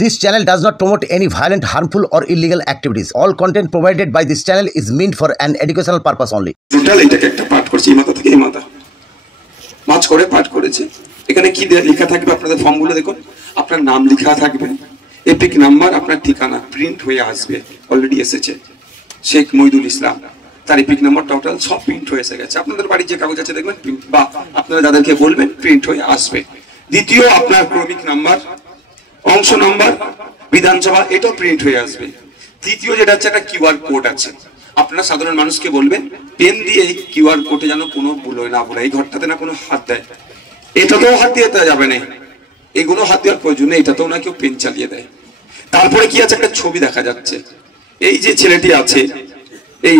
This channel does not promote any violent, harmful, or illegal activities. All content provided by this channel is meant for an educational purpose only. Total এটাকে একটা পাঠ করছি এই মাথা থেকে এই মাথা মাছ করে পাঠ করেছে। এখানে কি লেখা থাকবে আপনাদের ফর্মগুলো দেখুন, আপনার নাম লেখা থাকবে, এপিক নাম্বার, আপনার ঠিকানা প্রিন্ট হয়ে আসবে, অলরেডি এসেছে। শেখ মহিদুল ইসলাম, তার এপিক নাম্বার টোটাল সব প্রিন্ট হয়ে এসে গেছে। আপনাদের বাড়ির যে কাগজ আছে দেখবেন প্রিন্ট, বা আপনারা যাদেরকে বলবেন প্রিন্ট হয়ে আসবে। দ্বিতীয়, আপনার ক্রমিক নাম্বার, অংশ নাম্বার, বিধানসভা, এটাও প্রিন্ট হয়ে আসবে। তৃতীয় যেটা হচ্ছে একটা কিউআর কোড আছে, আপনারা সাধারণ মানুষকে বলবেন পেন দিয়ে এই কিউআর কোডে যেন কোনো ভুল না বলে, এই ঘরটাতে না কোনো হাত দেয়, এটাতেও হাত দিয়ে যাবে না, এগুলো হাত দেওয়ার প্রয়োজন নেই, এটাতেও না কেউ পেন চালিয়ে দেয়। তারপরে কি আছে, একটা ছবি দেখা যাচ্ছে, এই যে ছেলেটি আছে এই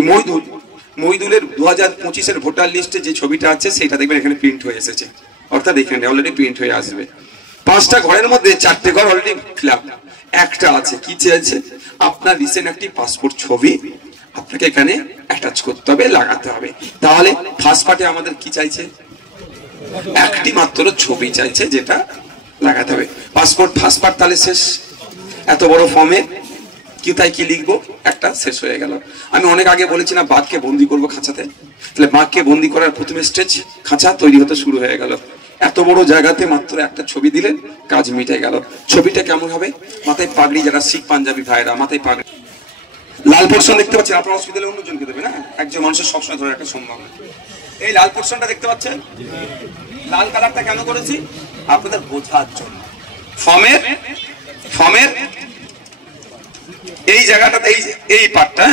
মহিদুলের 2025-এর ভোটার লিস্টে যে ছবিটা আছে সেটা দেখবেন এখানে প্রিন্ট হয়ে এসেছে, অর্থাৎ এখানে অলরেডি প্রিন্ট হয়ে আসবে। 5টা ঘরের মধ্যে 4টে ঘর অলরেডি ফিলআপ, একটা আছে কি চেয়েছে, আপনার রিসেন্ট একটি পাসপোর্ট ছবি আপনাকে এখানে অ্যাটাচ করতে হবে, লাগাতে হবে। তাহলে ফার্স্ট পার্টে আমাদের কি চাইছে, একটি মাত্র ছবি চাইছে যেটা লাগাতে হবে। পাসপোর্ট ফার্স্ট পার্ট তাহলে শেষ। এত বড় ফর্মে কি তাই কি লিখবো, একটা শেষ হয়ে গেল। আমি অনেক আগে বলেছি না বাঘকে বন্দি করবো খাঁচাতে, তাহলে বাঘকে বন্দি করার প্রথম স্টেজ খাঁচা তৈরি হতে শুরু হয়ে গেল। এত বড় জায়গাতে মাত্র একটা ছবি দিলেন, কাজ মিটে গেল। ছবিটা কেমন হবে, মাথায় পাগড়ি, যারা শিখ পাঞ্জাবি ভাইরা মাথায় পাগড়ি, লাল পোর্শন দেখতে পাচ্ছেন, আপনার হসপিটালে অন্যজনকে দেবে না, একজন মানুষের সবসময় ধরে একটা সম্ভব না। এই লাল পোর্শনটা দেখতে পাচ্ছেন, লাল কালারটা কেন করেছি আপনাদের বোঝার জন্য। ফর্মের এই জায়গাটাতে এই পার্টটা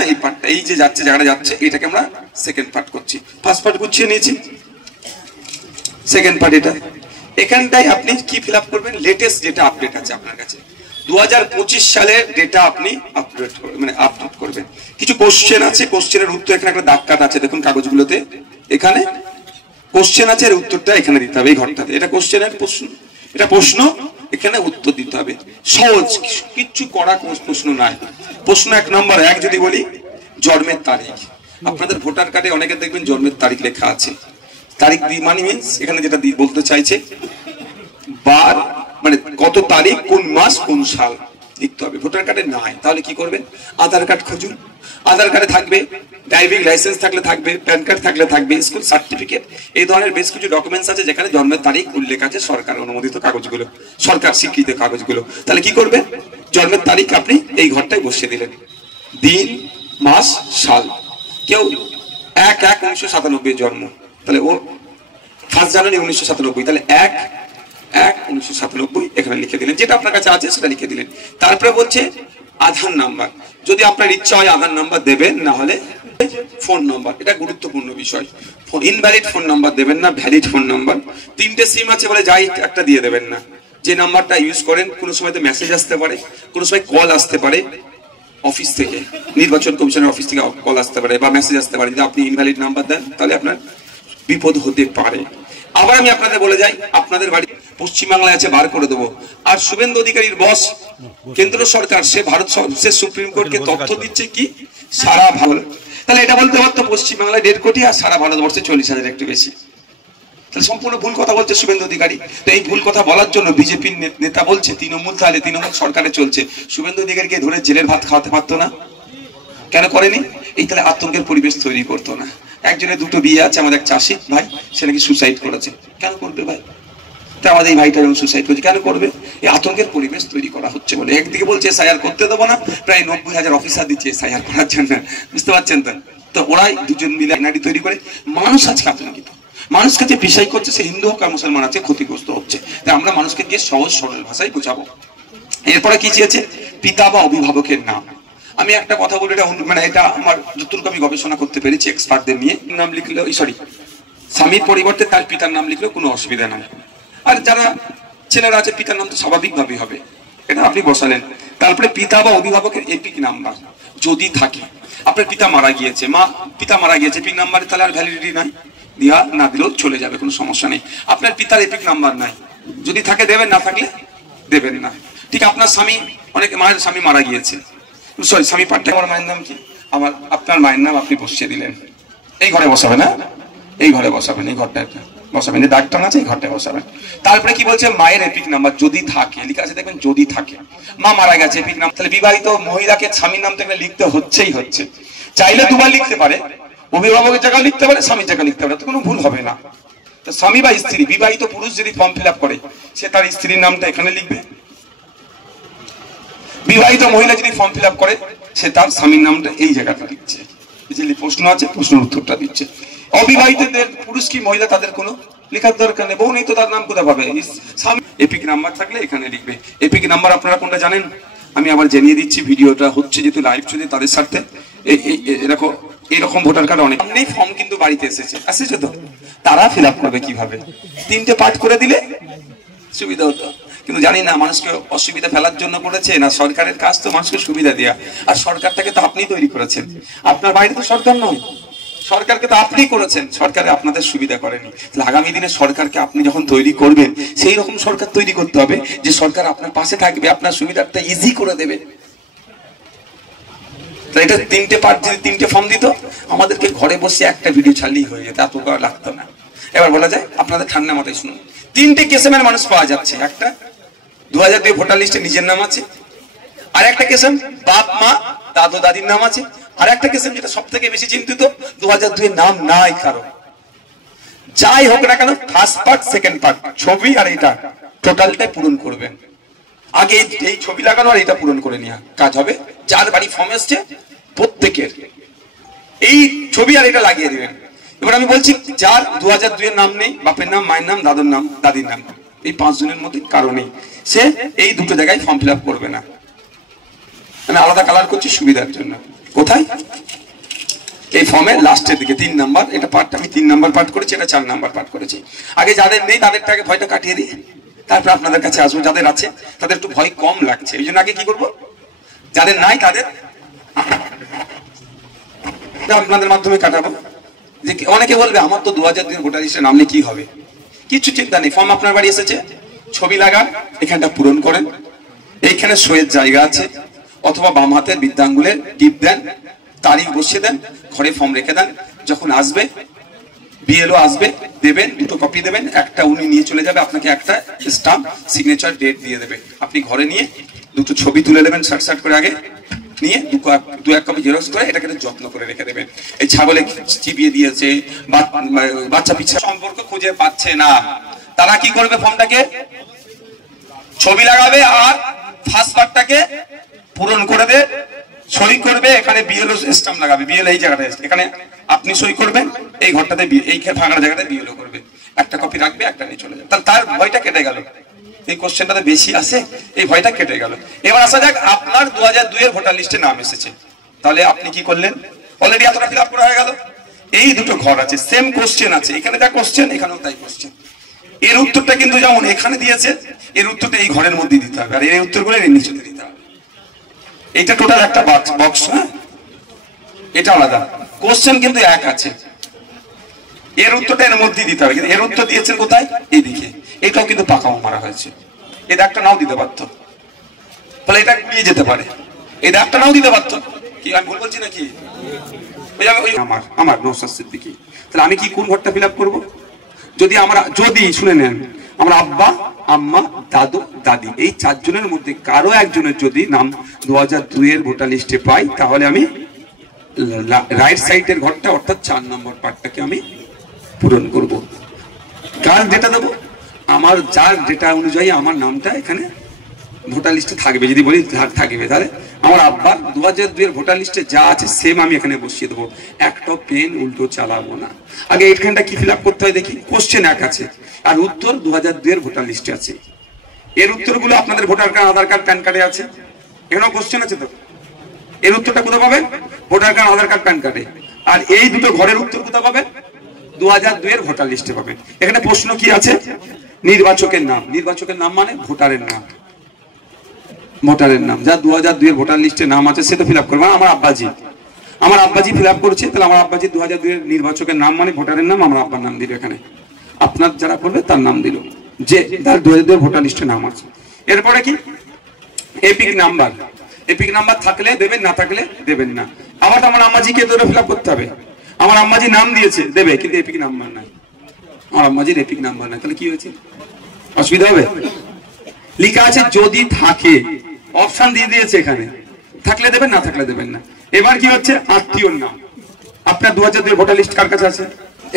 এই যে যাচ্ছে জায়গাটা যাচ্ছে, এটাকে আমরা সেকেন্ড পার্ট করছি। ফার্স্ট পার্ট গুছিয়ে নিয়েছি, সেকেন্ড পার্ট এটা। এখানটায় আপনি কি ফিল আপ করবেন, লেটেস্ট যেটা আপডেট আছে আপনার কাছে 2025 সালের ডেটা আপনি আপডেট করবেন। কিছু কোশ্চেন আছে, কোশ্চেনের উত্তর এখানে একটা দাগ কাটা আছে দেখুন কাগজগুলোতে, এখানে কোশ্চেন আছে, এর উত্তরটা এখানে দিতে হবে এই ঘরটাতে। এটা কোশ্চেনের প্রশ্ন, এটা প্রশ্ন, এখানে উত্তর দিতে হবে। সহজ, কিচ্ছু করা প্রশ্ন নাই। প্রশ্ন 1 নম্বর 1 যদি বলি, জন্মের তারিখ। আপনাদের ভোটার কার্ডে অনেকে দেখবেন জন্মের তারিখ লেখা আছে, তারিখ মানে মিন্স এখানে যেটা বলতে চাইছে বার, মানে কত তারিখ, কোন মাস, কোন সাল লিখতে হবে। ভোটার কার্ডে নাই, তাহলে কি করবেন, আধার কার্ড খুঁজুন। আধার কার্ডে থাকবে, ড্রাইভিং লাইসেন্স থাকলে থাকবে, প্যান কার্ড থাকলে থাকবে, স্কুল সার্টিফিকেট, এই ধরনের বেশ কিছু ডকুমেন্টস আছে যেখানে জন্মের তারিখ উল্লেখ আছে, সরকার অনুমোদিত কাগজগুলো, সরকার স্বীকৃত কাগজগুলো। তাহলে কি করবেন, জন্মের তারিখ আপনি এই ঘরটায় বসিয়ে দিলেন, দিন, মাস, সাল। কেউ 1/1/1997 জন্ম, তাহলে ও 1 জানুয়ারি 1997, তাহলে 1/1/1997 এখানে লিখে দিলেন, যেটা আপনার কাছে আছে সেটা লিখে দিলেন। তারপরে বলছে আধার নাম্বার, যদি আপনার ইচ্ছা হয় আধার নাম্বার দেবেন, না হলে ফোন নাম্বার। এটা গুরুত্বপূর্ণ বিষয়, ইনভ্যালিড ফোন নাম্বার দেবেন না, ভ্যালিড ফোন নাম্বার। 3টে সিম আছে বলে যাই একটা দিয়ে দেবেন না, যে নাম্বারটা ইউজ করেন। কোনো সময় তো মেসেজ আসতে পারে, কোনো সময় কল আসতে পারে অফিস থেকে, নির্বাচন কমিশনের অফিস থেকে কল আসতে পারে বা মেসেজ আসতে পারে। যদি আপনি ইনভ্যালিড নাম্বার দেন তাহলে আপনার বিপদ হতে পারে। আবার আমি আপনাদের বলে যাই, আপনাদের বাড়ি পশ্চিমবাংলায় আছে, বার করে দেবো। আর শুভেন্দু অধিকারীর বস কেন্দ্র সরকার, সে সুপ্রিম কোর্টকে তথ্য দিচ্ছে কি সারা ভারত, তাহলে এটা বলতে পারতো পশ্চিমবাংলায় 1.5 কোটি আর সারা ভারতবর্ষে 40,000, একটু বেশি। তাহলে সম্পূর্ণ ভুল কথা বলছে শুভেন্দু অধিকারী। তো এই ভুল কথা বলার জন্য বিজেপির নেতা বলছে তৃণমূল, তাহলে তৃণমূল সরকারে চলছে, শুভেন্দু অধিকারীকে ধরে জেলের ভাত খাওয়াতে পারতো না, কেন করেনি? এই তাহলে আতঙ্কের পরিবেশ তৈরি করতো না। একজনের 2টো বিয়ে আছে, আমাদের এক চাষি ভাই, সে নাকি সুসাইড করেছে, কেন করবে ভাই? তা আমাদের এই ভাইটা যখন সুসাইড করেছে কেন করবে? এই আতঙ্কের পরিবেশ তৈরি করা হচ্ছে বলে। একদিকে বলছে এসআইআর করতে দেবো না, প্রায় 90,000 অফিসার দিচ্ছে এসআইআর করার জন্য, বুঝতে পারছেন তো? তো ওরাই দুজন মিলে এনআইডি তৈরি করে মানুষ আজকে আতঙ্কিত, মানুষ কাছে বিষয় করছে, সে হিন্দু হোক আর মুসলমান আছে, ক্ষতিগ্রস্ত হচ্ছে। তাই আমরা মানুষকে গিয়ে সহজ সরল ভাষায় বোঝাবো। এরপরে কি চেয়েছে, পিতা বা অভিভাবকের নাম। আমি একটা কথা বলি, এটা মানে এটা আমার যতটুকু আমি গবেষণা করতে পেরেছি এক্সপার্টদের নিয়ে, নাম লিখলেও স্বামীর পরিবর্তে তার পিতার নাম লিখলেও কোনো অসুবিধা নাই। আর যারা ছেলেরা আছে পিতার নাম তো স্বাভাবিকভাবেই হবে, এটা আপনি বসালেন। তারপরে পিতা বা অভিভাবকের এপিক নাম্বার যদি থাকে, আপনার পিতা মারা গিয়েছে, পিতা মারা গিয়েছে, এপিক নাম্বারে তাহলে আর ভ্যালিডিটি নাই, দিয়া না দিলেও চলে যাবে, কোনো সমস্যা নেই। আপনার পিতার এপিক নাম্বার নাই, যদি থাকে দেবেন, না থাকলে দেবেন না। ঠিক আপনার স্বামী, অনেকে মায়ের স্বামী মারা গিয়েছে, সরি স্বামী পাঠটা, আমার মায়ের নাম কি, আপনার মায়ের নাম আপনি বসিয়ে দিলেন, এই ঘরে বসাবেন, না এই ঘরে বসাবেন, এই ঘরটা বসাবেন, যে দাগ টানা আছে এই ঘরটায় বসাবেন। তারপরে কি বলছে, মায়ের এপিক নাম্বার যদি থাকে, লেখা আছে দেখবেন যদি থাকে, মা মারা গেছে এপিক নাম্বার, তাহলে বিবাহিত মহিলাকে স্বামীর নাম থেকে লিখতে হচ্ছে। চাইলে দুবার লিখতে পারে, অভিভাবকের জায়গা লিখতে পারে, স্বামীর জায়গা লিখতে পারে, তো কোনো ভুল হবে না। তো স্বামী বা স্ত্রী, বিবাহিত পুরুষ যদি ফর্ম ফিল আপ করে সে তার স্ত্রীর নামটা এখানে লিখবে, বিবাহিত মহিলা যদি ফর্ম ফিল আপ করে সে তার স্বামীর নামটা এই জায়গাটা লিখছে। প্রশ্ন আছে, প্রশ্নের উত্তরটা দিচ্ছে। অবিবাহিতদের পুরুষ কি মহিলা তাদের কোনো লেখার দরকার নেই, বউ নেই তো তার নাম কোথায় পাবে? এপিক নাম্বার থাকলে এখানে লিখবে। এপিক নাম্বার আপনারা কোনটা জানেন? আমি আবার জানিয়ে দিচ্ছি, ভিডিওটা হচ্ছে যেহেতু লাইভ চলে তাদের সাথে। এরকম ভোটার কার্ড অনেক নেই, ফর্ম কিন্তু বাড়িতে এসেছে তো, তারা ফিল আপ করবে কিভাবে? 3টে পার্ট করে দিলে সুবিধা হতো, কিন্তু জানি না মানুষকে অসুবিধা ফেলার জন্য করেছে না সরকারের কাজ তো মানুষকে সুবিধা দেয়া, আর সরকারটাকে তো আপনি তৈরি করেছেন, আপনার বাইরে তো সরকার নয়, সরকারকে তো আপনি করেছেন, সরকারে আপনাদের সুবিধা করেনি। তাহলে আগামী দিনে সরকারকে আপনি যখন তৈরি করবেন সেই রকম সরকার তৈরি করতে হবে যে সরকার আপনার পাশে থাকবে, আপনার সুবিধাটা ইজি করে দেবে। এটা 3টে পার্ট যদি 3টে ফর্ম দিত, আমাদেরকে ঘরে বসে একটা ভিডিও ছাড়লেই হয়ে যেত, এত লাগতো না। এবার বলা যায়, আপনাদের ঠান্ডা মাথায় শুনুন, 3টে কেসেমের মানুষ পাওয়া যাচ্ছে। একটা 2002 ভোটার লিস্টে নিজের নাম আছে, আর একটা কেসেম বাপ মা দাদু দাদির নাম আছে, আর একটা কেসেম যেটা সব থেকে বেশি চিন্তিত 2002 নাম নাই কারো। যাই হোক না কেন, ফার্স্ট পার্ট সেকেন্ড পার্ট ছবি আর এটা টোটালটাই পূরণ করবেন। আগে এই ছবি লাগানো আর এটা পূরণ করে নেওয়া কাজ হবে। যার বাড়ি ফর্ম এসছে প্রত্যেকের এই ছবি আর এটা লাগিয়ে দিবেন। এবার আমি বলছি, যার 2002 নাম নেই, বাপের নাম, মায়ের নাম, দাদুর নাম, দাদির নাম, এই 5 জনের মধ্যে কারো নেই, সে এই দুটো জায়গায় ফর্ম ফিল আপ করবে না। আমি আলাদা কালার করছি সুবিধার জন্য। কোথায়? এই ফর্মের লাস্টের দিকে 3 নাম্বার, এটা পার্টটা আমি 3 নাম্বার পার্ট করেছি, এটা 4 নাম্বার পার্ট করেছি। আগে যাদের নেই তাদেরটাকে ভয়টা কাটিয়ে দিই, তারপর আপনাদের কাছে আসবো। যাদের আছে তাদের একটু ভয় কম লাগছে, এই জন্য আগে কি করবো, যাদের নাই তাদের আপনাদের মাধ্যমে কাটাবো। যে অনেকে বলবে আমার তো 2002 ভোটার লিস্টে নাম নেই, কি হবে? কিছু চিন্তা নেই, ফর্ম আপনার বাড়ি এসেছে, ছবি লাগান, এখানটা পূরণ করেন, এইখানে সইয়ের জায়গা আছে, অথবা বাম হাতের বৃদ্ধাঙ্গুলের টিপ দেন, তারিখ বসিয়ে দেন, ঘরে ফর্ম রেখে দেন। যখন আসবে বিএলও আসবে, দেবেন, 2টো কপি দেবেন, একটা উনি নিয়ে চলে যাবে, আপনাকে একটা স্টাম্প সিগনেচার ডেট দিয়ে দেবে। আপনি ঘরে নিয়ে 2টো ছবি তুলে নেবেন, শার্ট করে আগে নিয়ে 2-1 কপি জেরক্স করে এটাকে যত্ন করে রেখে দেবেন। এই ছাগলে চিবিয়ে দিয়েছে, বাচ্চা পিছা সম্পর্ক খুঁজে পাচ্ছে না, তারা কি করবে, ফর্মটাকে ছবি লাগাবে আর ফার্স্ট পার্টটাকে পূরণ করে দে, সই করবে, এখানে বিএলও স্টাম্প লাগাবে, বিএল এই জায়গাটা এখানে আপনি সই করবেন, এই ঘরটাতে এই ফাঁকা জায়গাটা বিএলও করবে, একটা কপি রাখবে, একটা নিয়ে চলে যাবে। তাহলে তার ভয়টা কেটে গেল, এই কোশ্চেনটাতে বেশি আসে, এই ভয়টা কেটে গেল। এবার আসা যাক, আপনার 2002 ভোটার লিস্টে নাম এসেছে, তাহলে আপনি কি করলেন? অলরেডি এতটা ফিল আপ করা হয়ে গেল। এই দুটো ঘর আছে, সেম কোশ্চেন আছে, এখানে যা কোশ্চেন এখানেও তাই কোশ্চেন। এর উত্তরটা কিন্তু যেমন এখানে দিয়েছে, এর উত্তরটা এই ঘরের মধ্যে দিতে হবে, আর এর উত্তরগুলো এর নিচে দিতে হবে। এইটা টোটাল একটা বক্স, হ্যাঁ, এটা আলাদা, কোশ্চেন কিন্তু এক আছে, এর উত্তরটা এর মধ্যে দিতে হবে। কিন্তু এর উত্তর দিয়েছেন কোথায়? এইদিকে, এটাও কিন্তু পাকাও মারা হয়েছে, এই দাগটা নাও দিতে পারতো, তাহলে এটা নিয়ে যেতে পারে, এই দাগটা নাও দিতে পারতো। কি আমি ভুল বলছি নাকি? আমার নওশাদ সিদ্দিকী, তাহলে আমি কি কোন ঘরটা ফিল আপ করবো? যদি শুনে নেন, আমরা আব্বা, আম্মা, দাদু, দাদি, এই 4 জনের মধ্যে কারো একজনের যদি নাম 2002 ভোটার লিস্টে পাই, তাহলে আমি রাইট সাইডের ঘরটা অর্থাৎ 4 নম্বর পার্টটাকে আমি পূরণ করব। কার ডেটা দেবো? আমার যার ডেটা অনুযায়ী আমার নামটা এখানে ভোটার লিস্টে থাকবে। যদি বলি থাকবে, তাহলে আমার আব্বার 2002 ভোটার লিস্টে যা আছে সেম আমি এখানে বসিয়ে দেবো, একটা পেন উল্টো চালাবো না। আগে এইখানটা কি ফিল আপ করতে হয় দেখি। কোশ্চেন এক আছে আর উত্তর 2002 ভোটার লিস্টে আছে। এর উত্তরগুলো আপনাদের ভোটার কার্ড, আধার কার্ড, প্যান কার্ডে আছে। এখানেও কোশ্চেন আছে তো, এর উত্তরটা কোথায় পাবেন? ভোটার কার্ড, আধার কার্ড, প্যান কার্ডে। আর এই দুটো ঘরের উত্তর কোথায় পাবেন? 2002 ভোটার লিস্টে পাবেন। এখানে প্রশ্ন কি আছে? নির্বাচকের নাম। নির্বাচকের নাম মানে ভোটারের নাম, ভোটারের নাম। যা 2002 ভোটার লিস্টে নাম আছে সে তো ফিল আপ করবে। আমার আব্বাজি ফিল আপ করছে, তাহলে আমার আব্বাজি 2002 নির্বাচকের নাম মানে ভোটারের নাম, আমার আব্বার নাম দিল এখানে। আপনার যারা করবে তার নাম দিল, যে তার 2002 ভোটার লিস্টে নাম আছে। এরপরে কি? Epic number. এপিক নাম্বার থাকলে দেবেন, না থাকলে দেবেন না। আবার আমার আম্মাজিকে তো ফিল আপ করতে হবে। আমার আম্মাজি নাম দিয়েছে, দেবে, কিন্তু এপিক নাম্বার নাই। আরামবাজির এপিক নাম্বার না, তাহলে কি হয়েছে? অসুবিধা হবে? লেখা আছে যদি থাকে, অপশন দিয়ে দিয়েছে এখানে, থাকলে দেবেন, না থাকলে দেবেন না। এবার কি হচ্ছে? আত্মীয়র নাম। আপনার 2002 ভোটার লিস্ট কার কাছে আছে?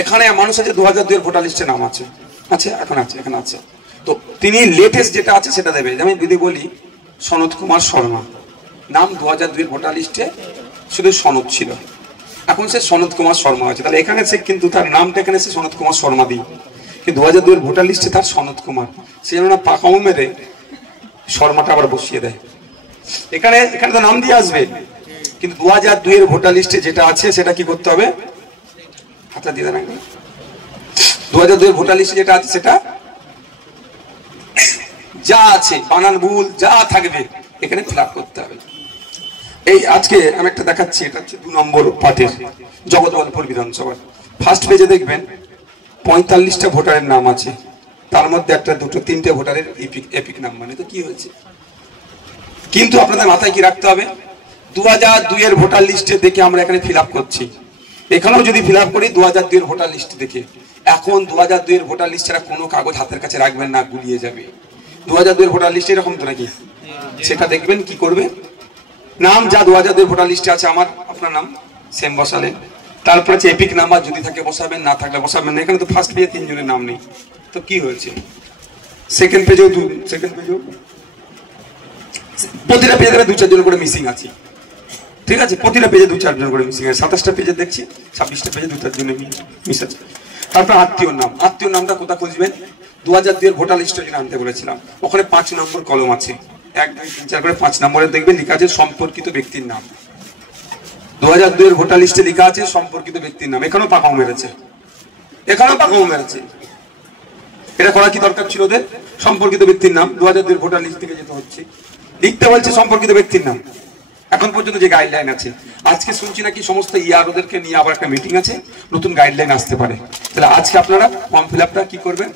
এখানে মানুষ আছে 2002 ভোটার লিস্টে নাম আছে, আছে এখন আছে, এখানে আছে। তো তিনি লেটেস্ট যেটা আছে সেটা দেবে। যেমন যদি বলি সনৎ কুমার শর্মা, নাম 2002 ভোটার লিস্টে শুধু সনৎ ছিল, এখন সে সনৎ কুমার শর্মা আছে, তাহলে এখানে সে কিন্তু তার নামটা এখানে সে সনৎ কুমার শর্মা দিই, কিন্তু 2002 ভোটার লিস্টে তার সনৎ কুমার, সে যেন না পাকাও মেরে শর্মাটা আবার বসিয়ে দেয়। এখানে এখানে তো নাম দিয়ে আসবে, কিন্তু 2002 ভোটার লিস্টে যেটা আছে সেটা কি করতে হবে? হাতটা দিয়ে দেন। 2002 ভোটার লিস্টে যেটা আছে সেটা যা আছে, বানান ভুল যা থাকবে এখানে ফিল আপ করতে হবে। এই আজকে আমি একটা দেখাচ্ছি, এটা হচ্ছে 2 নম্বর পার্টের জগৎবল্লভপুর বিধানসভা। ফার্স্ট পেজে দেখবেন 45টা ভোটারের নাম আছে, তার মধ্যে একটা, দুটো, তিনটে ভোটারের এপিক নাম। মানে তো কি হয়েছে? কিন্তু আপনাদের মাথায় কি রাখতে হবে? 2002 ভোটার লিস্টে দেখে আমরা এখানে ফিল আপ করছি, এখানেও যদি ফিল আপ করি 2002 ভোটার লিস্ট দেখে। এখন 2002 ভোটার লিস্ট ছাড়া কোনো কাগজ হাতের কাছে রাখবেন না, গুলিয়ে যাবে। 2002 ভোটার লিস্ট এরকম তো নাকি, সেটা দেখবেন কি করবে, নাম যা 2002 ভোটার লিস্টে আছে, আমার আপনার নাম সেম বসালেন, তারপর হচ্ছে এপিক নাম্বার যদি থাকে বসাবেন, না থাকলে বসাবেন না। এখানে তো ফার্স্ট পেজে 3 জনের নাম নেই, তো কি হয়েছে? সেকেন্ড পেজেও প্রতিটা পেজে 2-4 জন করে মিসিং আছে, ঠিক আছে? প্রতিটা পেজে 2-4 জন করে মিসিং আছে। 27টা পেজে দেখছি, 26টা পেজে 2-4 জন মিস আছে। তারপর আত্মীয় নাম, আত্মীয় নামটা কোথা খুঁজবেন? 2002 ভোটার লিস্টে যেটা আনতে বলেছিলাম, ওখানে 5 নম্বর কলম আছে, 1, 2, 3, 4 করে 5 নম্বরে দেখবেন লেখা আছে সম্পর্কিত ব্যক্তির নাম। 2002 ভোটার লিস্টে লেখা আছে সম্পর্কিত ব্যক্তির নাম, এখানেও পাকাও মেরেছে, এখানেও পাকাও মেরেছে। এটা করা কি দরকার ছিল ওদের? সম্পর্কিত ব্যক্তির নাম 2002 ভোটার লিস্ট থেকে যেতে হচ্ছে, লিখতে বলছে সম্পর্কিত ব্যক্তির নাম। এখন পর্যন্ত যে গাইডলাইন আছে, আজকে শুনছি নাকি সমস্ত ইয়ারওদেরকে নিয়ে আবার একটা মিটিং আছে, নতুন গাইডলাইন আসতে পারে। তাহলে আজকে আপনারা ফর্ম ফিল আপটা কি করবেন?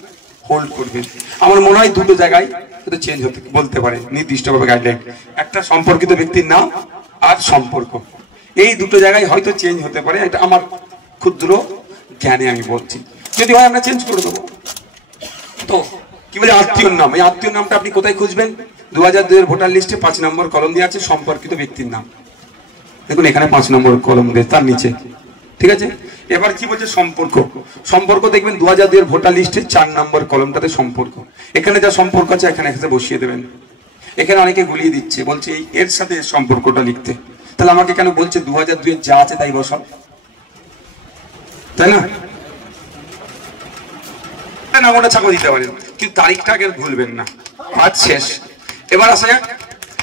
হোল্ড করবেন। আমার মনে হয় 2টো জায়গায় হয়তো চেঞ্জ হতে বলতে পারে নির্দিষ্টভাবে গাইডলাইন, একটা সম্পর্কিত ব্যক্তির নাম আর সম্পর্ক, এই 2টো জায়গায় হয়তো চেঞ্জ হতে পারে। এটা আমার ক্ষুদ্র জ্ঞানে আমি বলছি, যদি হয় আমরা চেঞ্জ করে দেবো। তো কি বলে আত্মীয়র নাম, এই আত্মীয়র নামটা আপনি কোথায় খুঁজবেন? 2002 ভোটার লিস্টে 5 নম্বর কলম দিয়ে আছে সম্পর্কিত ব্যক্তির নাম, দেখুন এখানে 5 নম্বর কলম দিয়ে তার নিচে, ঠিক আছে? এবার কি বলছে? সম্পর্ক। সম্পর্ক দেখবেন 2002 ভোটার লিস্টে 4 নম্বর কলমটাতে সম্পর্ক, এখানে যা সম্পর্ক আছে এখানে এসে বসিয়ে দেবেন। এখানে অনেকে গুলিয়ে দিচ্ছে, বলছে এর সাথে সম্পর্কটা লিখতে, তাহলে আমাকে কেন বলছে 2002 যা আছে তাই বসাও, তাই না? নামটা ছাপা দিতে পারেন, কিন্তু তারিখটা আগে ভুলবেন না। আজ শেষ। এবার আসা যাক,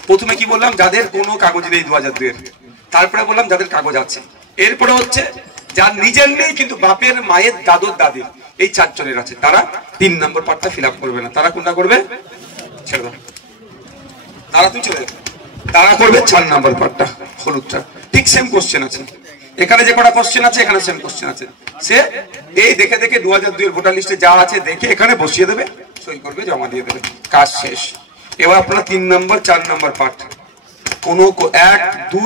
প্রথমে কি বললাম? যাদের কোনো কাগজ নেই 2002, তারপরে বললাম যাদের কাগজ আছে, এরপরে হচ্ছে যার নিজের নেই কিন্তু বাপের, মায়ের, দাদুর, দাদির, এই 4 জনের আছে, তারা 3 নম্বর পার্টটা ফিল আপ করবে না। তারা কোনটা করবে? ছেড়ে দাও, তারা তুমি চলে যাবে, তারা করবে 4 নম্বর পার্টটা, হলুদটা। ঠিক সেম কোশ্চেন আছে, এখানে যে কটা কোশ্চেন আছে এখানে সেম কোশ্চেন আছে। সে এই দেখে দেখে 2002 ভোটার লিস্টে যা আছে দেখে এখানে বসিয়ে দেবে, সই করবে, জমা দিয়ে দেবে, কাজ শেষ। এবার আপনারা 3 নম্বর 4 নম্বর পার্ট, কোন 1, 2,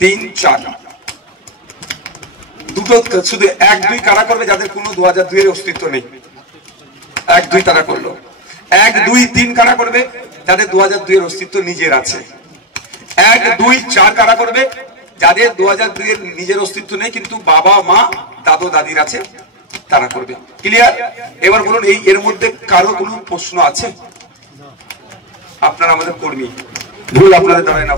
3, 4 দুটো, শুধু 1, 2 কারা করবে? যাদের কোনো 2002 অস্তিত্ব নেই, 1, 2 তারা করলো। 1, 2, 3 কারা করবে? যাদের 2002 অস্তিত্ব নিজের আছে। 1, 2, 4 কারা করবে? যাদের 2002 নিজের অস্তিত্ব নেই কিন্তু বাবা, মা, দাদু, দাদির আছে, তারা করবে। ক্লিয়ার? এবার বলুন, এই এর মধ্যে কারো কোনো প্রশ্ন আছে? আপনারা আমাদের কর্মী, ভুল আপনাদের দ্বারা না।